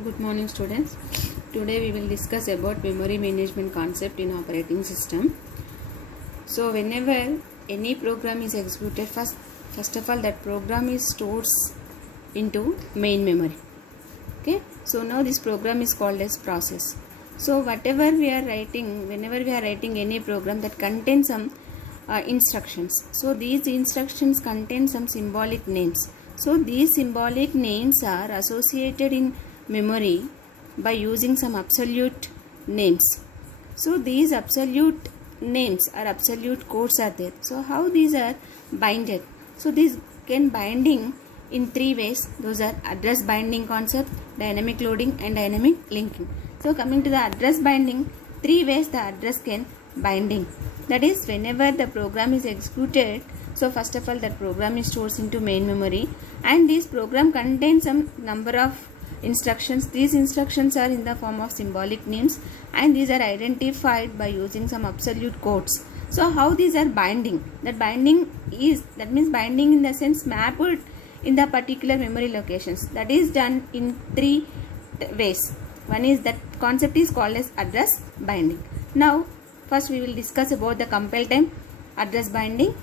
Good morning students. Today we will discuss about memory management concept in operating system. So whenever any program is executed, first of all that program is stored into main memory. Okay. So now this program is called as process. So whatever we are writing, whenever we are writing any program that contains some instructions. So these instructions contain some symbolic names. So these symbolic names are associated in memory by using some absolute names. So these absolute names or absolute codes are there. So how these are binded? So these can binding in three ways. Those are address binding concept, dynamic loading and dynamic linking. So coming to the address binding, three ways the address can binding. That is, whenever the program is executed, so first of all that program is stored into main memory, and this program contains some number of instructions. These instructions are in the form of symbolic names and these are identified by using some absolute codes. So how these are binding? That binding is, that means binding in the sense mapped in the particular memory locations. That is done in three ways. One is, that concept is called as address binding. Now first we will discuss about the compile time address binding.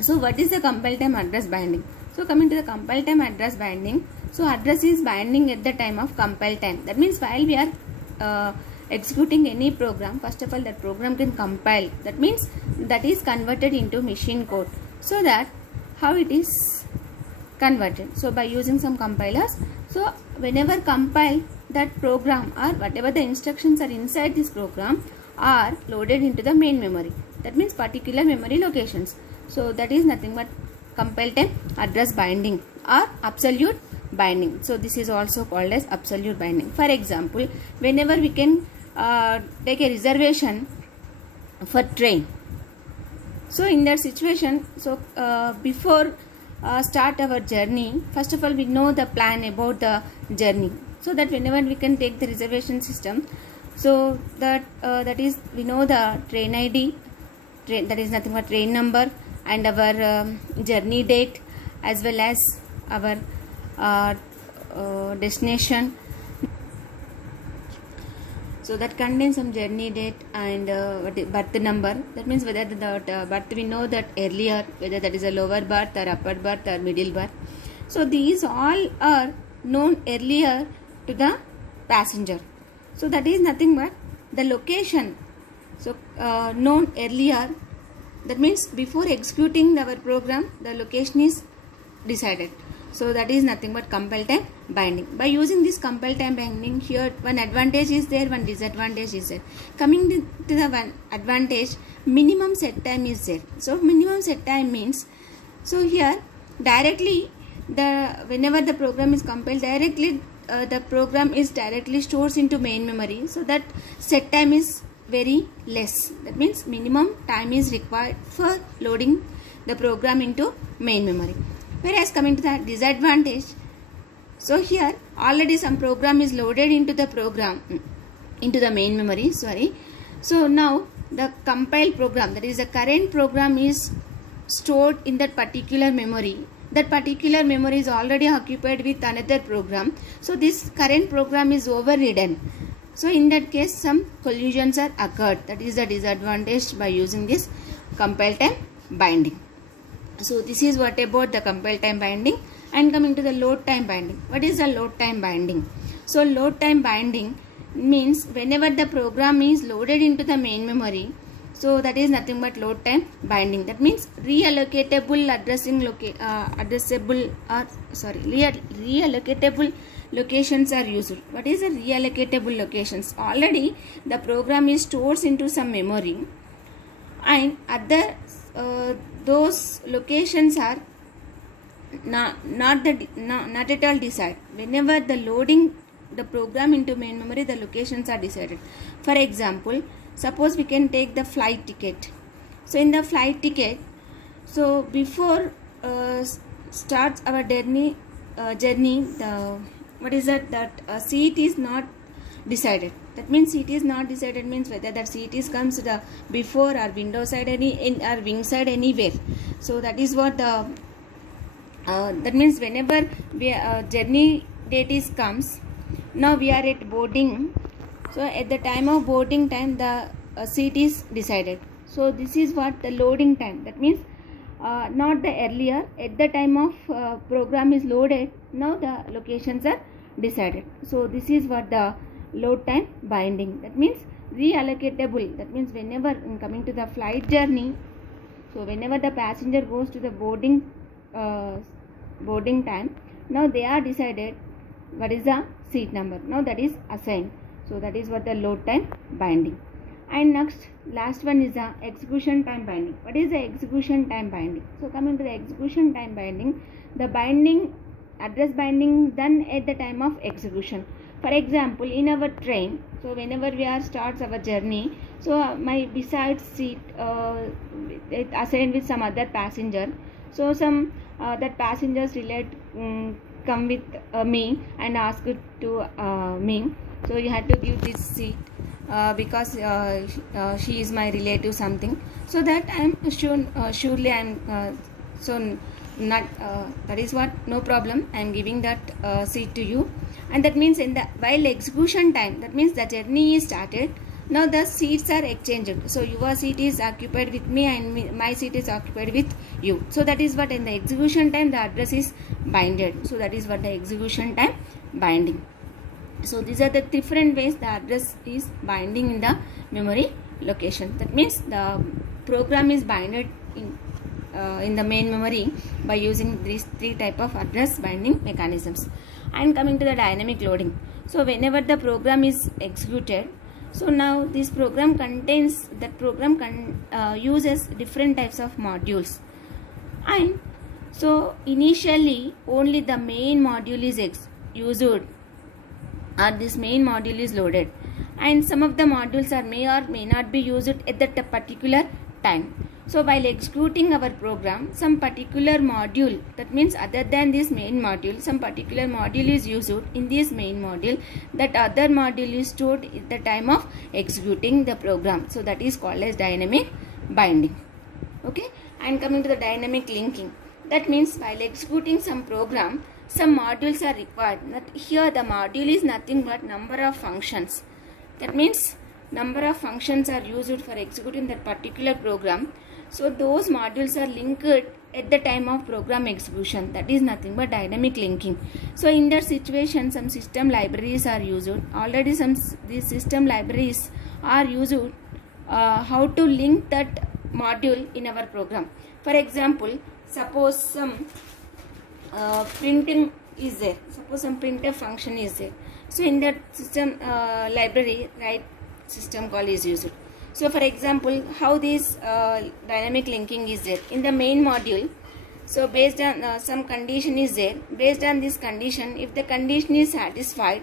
So what is the compile time address binding? So coming to the compile time address binding, so address is binding at the time of compile time. That means while we are executing any program, first of all that program can compile. That means that is converted into machine code. So that how it is converted? So by using some compilers. So whenever compile, that program or whatever the instructions are inside this program are loaded into the main memory. That means particular memory locations. So that is nothing but compile time address binding or absolute binding. So this is also called as absolute binding. For example, whenever we can take a reservation for train. So in that situation, so before start our journey, first of all we know the plan about the journey. So that whenever we can take the reservation system, so that that is, we know the train ID, that is nothing but train number, and our journey date as well as our destination. So that contains some journey date and berth number. That means whether the berth we know that earlier, whether that is a lower berth or upper berth or middle berth. So these all are known earlier to the passenger. So that is nothing but the location. So known earlier. That means before executing our program, the location is decided. So that is nothing but compile time binding. By using this compile time binding, here one advantage is there, one disadvantage is there. Coming to the one advantage, minimum set time is there. So minimum set time means, so here directly whenever the program is compiled, directly the program is directly stored into main memory. So that set time is very less. That means minimum time is required for loading the program into main memory. Whereas coming to the disadvantage, so here already some program is loaded into the program, into the main memory, sorry. So now the compiled program, that is the current program, is stored in that particular memory. That particular memory is already occupied with another program. So this current program is overridden. So in that case some collisions are occurred. That is the disadvantage by using this compile time binding. So this is what about the compile time binding. And coming to the load time binding. What is the load time binding? So load time binding means whenever the program is loaded into the main memory, so that is nothing but load time binding. That means reallocatable reallocatable locations are used. What is the reallocatable locations? Already the program is stored into some memory, and other those locations are not at all decided. Whenever the loading the program into main memory, the locations are decided. For example, suppose we can take the flight ticket. So in the flight ticket, so before starts our journey, the what is that seat is not decided. That means seat is not decided means whether that seat is comes the before or window side or wing side anywhere. So that is what the that means whenever we, journey date is comes, Now we are at boarding. So at the time of boarding time, the seat is decided. So this is what the loading time. That means not the earlier. At the time of program is loaded, now the locations are decided. So this is what the load time binding. That means reallocatable. That means whenever coming to the flight journey, so whenever the passenger goes to the boarding time, now they are decided what is the seat number. Now that is assigned. So that is what the load time binding. And next, last one is the execution time binding. What is the execution time binding? So coming to the execution time binding, the binding address binding done at the time of execution. For example, in our train, so whenever we are starts our journey, so my beside seat assigned with some other passenger. So some that passengers come with me and ask to me. So you had to give this seat because she is my relative something. So that I am surely I am so not that is what, no problem, I am giving that seat to you. And that means in the while execution time, that means the journey is started. Now the seats are exchanged. So your seat is occupied with me and my seat is occupied with you. So that is what in the execution time the address is binded. So that is what the execution time binding. So these are the different ways the address is binding in the memory location. That means the program is binded in the main memory by using these three type of address binding mechanisms. And coming to the dynamic loading. So whenever the program is executed, so now this program contains, that program uses different types of modules. And so initially only the main module is used, or this main module is loaded, and some of the modules are may or may not be used at that particular time. So while executing our program, some particular module, that means other than this main module, some particular module is used in this main module. That other module is stored at the time of executing the program. So that is called as dynamic binding. Okay. And coming to the dynamic linking. That means while executing some program, some modules are required. That here the module is nothing but number of functions. That means number of functions are used for executing that particular program. So those modules are linked at the time of program execution. That is nothing but dynamic linking. So in that situation, some system libraries are used. Already these system libraries are used how to link that module in our program. For example, suppose some printing is there. Suppose some printf function is there. So in that system library, write system call is used. So for example, how this dynamic linking is there in the main module. So based on some condition is there. Based on this condition, if the condition is satisfied,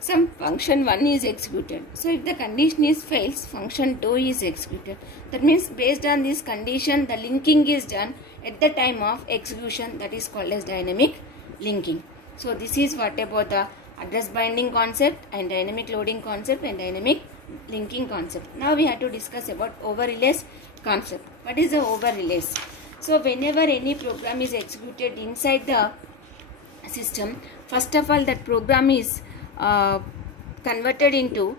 some function 1 is executed. So if the condition is fails, function 2 is executed. That means based on this condition, the linking is done at the time of execution. That is called as dynamic linking. So this is what about the address binding concept and dynamic loading concept and dynamic linking concept. Now we have to discuss about overrelays concept. What is the overrelays? So whenever any program is executed inside the system, first of all that program is converted into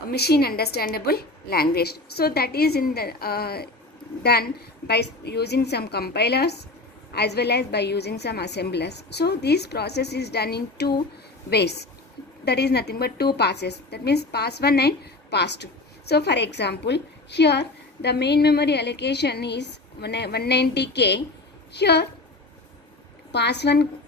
a machine understandable language. So that is in the done by using some compilers as well as by using some assemblers. So this process is done in two ways. That is nothing but two passes. That means pass 1 and pass 2. So for example, here the main memory allocation is 190K. Here pass 1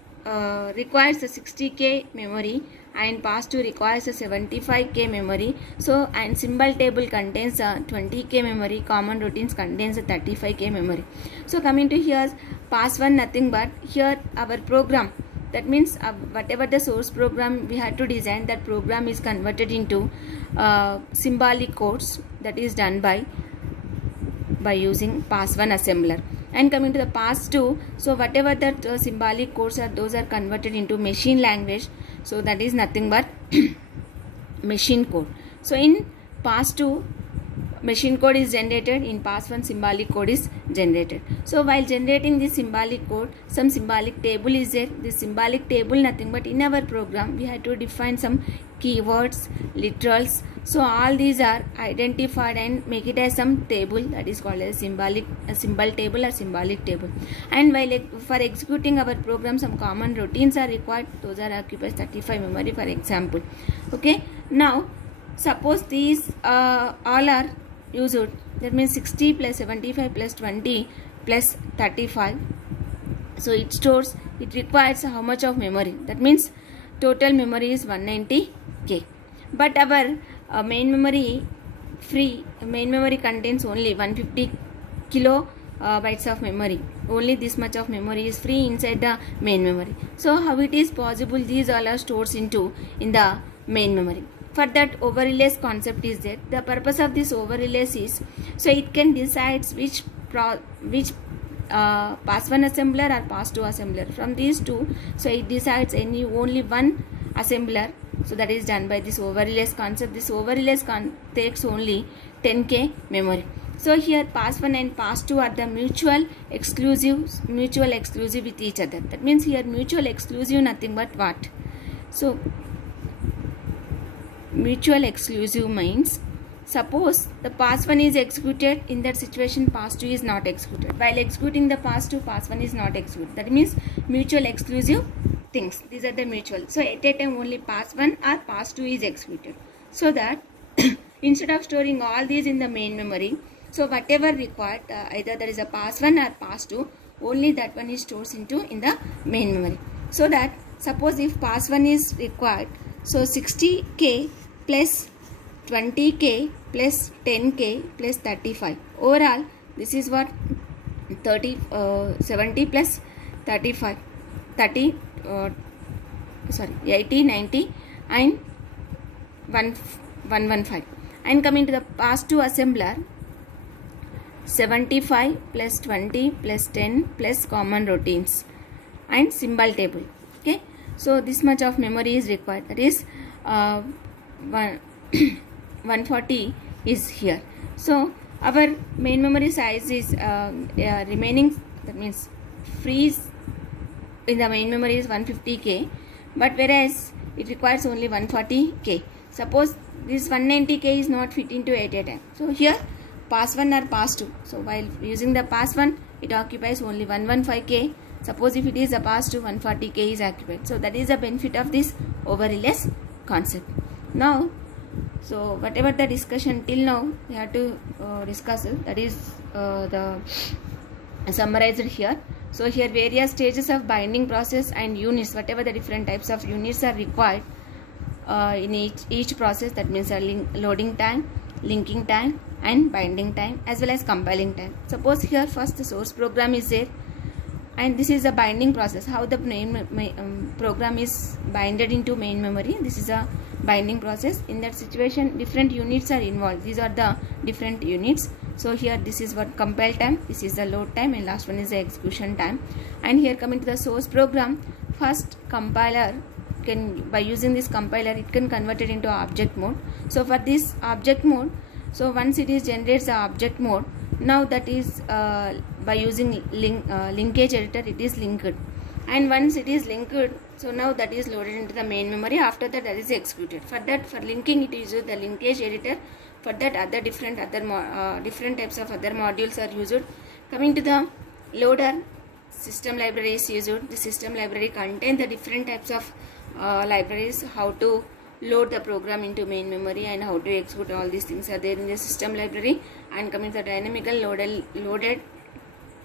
requires a 60K memory and pass 2 requires a 75K memory. So and symbol table contains a 20K memory, common routines contains a 35K memory. So coming to here, pass 1 nothing but here our program, that means whatever the source program we had to design, that program is converted into symbolic codes. That is done by using pass 1 assembler. And coming to the pass 2, so whatever that symbolic codes are, those are converted into machine language. So that is nothing but machine code. So in pass 2 machine code is generated, in pass 1 symbolic code is generated. So while generating this symbolic code, some symbolic table is there. This symbolic table nothing but in our program we had to define some keywords, literals. So all these are identified and make it as some table, that is called as symbol table or symbolic table. And while for executing our program, some common routines are required. Those are occupies 35 memory for example. Okay, now suppose these all are used, that means 60 plus 75 plus 20 plus 35. So it requires how much of memory? That means total memory is 190k. But our main memory contains only 150 kilobytes of memory. Only this much of memory is free inside the main memory. So how it is possible these all are stored in the main memory? For that, overrelays concept is there. The purpose of this overrelays is so it can decide which pass 1 assembler or pass 2 assembler. From these two, so it decides only one assembler. So that is done by this overrelays concept. This overrelays takes only 10k memory. So here pass 1 and pass 2 are the mutual exclusive with each other. That means here mutual exclusive nothing but what? So mutual exclusive means suppose the pass 1 is executed, in that situation pass 2 is not executed. While executing the pass 2, pass 1 is not executed. That means mutual exclusive things. These are the mutual. So at a time only pass 1 or pass 2 is executed. So that instead of storing all these in the main memory, so whatever required, either there is a pass 1 or pass 2, only that one is stored in the main memory. So that suppose if pass 1 is required, so 60k plus 20k plus 10k plus 35. Overall, this is what 70 plus 35, 80, 90 and 115. And coming to the pass 2 assembler, 75 plus 20 plus 10 plus common routines and symbol table. Okay, so this much of memory is required. That is 140 is here. So our main memory size is remaining, that means free in the main memory is 150k, but whereas it requires only 140k. Suppose this 190k is not fit into 8 at a time. So here pass 1 or pass 2. So while using the pass 1, it occupies only 115k. Suppose if it is a pass 2, 140k is occupied. So that is the benefit of this overrelays concept. Now, so whatever the discussion till now we have to discuss it, that is the summarized here. So here various stages of binding process and units, whatever the different types of units are required in each process, that means loading time, linking time and binding time as well as compiling time. Suppose here first the source program is there and this is a binding process, how the program is binded into main memory. This is a binding process. In that situation different units are involved. These are the different units. So here this is what compile time, this is the load time and last one is the execution time. And here coming to the source program, first compiler can, by using this compiler it can convert it into object mode. So for this object mode, so once it is generates the object mode, now that is by using linkage editor it is linked, and once it is linked, so now that is loaded into the main memory. After that is executed. For that, for linking it is the linkage editor. For that other different types of other modules are used. Coming to the loader, system library is used. The system library contains the different types of libraries, how to load the program into main memory and how to execute, all these things are there in the system library. And coming to the dynamical loaded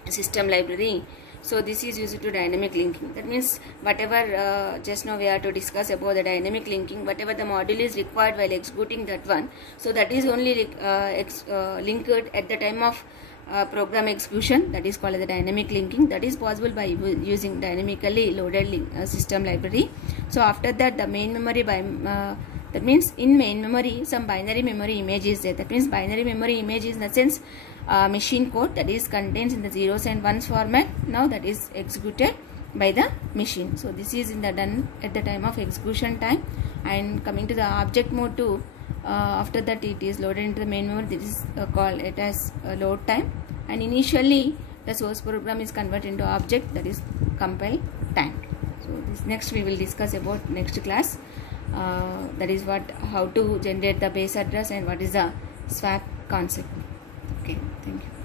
system library, so this is used to dynamic linking. That means whatever just now we have to discuss about the dynamic linking, whatever the module is required while executing that one, so that is only linked at the time of program execution, that is called the dynamic linking. That is possible by using dynamically loaded system library. So after that the main memory that means in main memory some binary memory image is there. That means binary memory image is in the sense machine code that is contains in the zeros and ones format. Now that is executed by the machine. So this is in the done at the time of execution time. And coming to the object mode too, after that it is loaded into the main memory. This is called it as load time. and initially the source program is converted into object, that is compile time. So this next we will discuss about next class, that is how to generate the base address and what is the swap concept. Okay, thank you.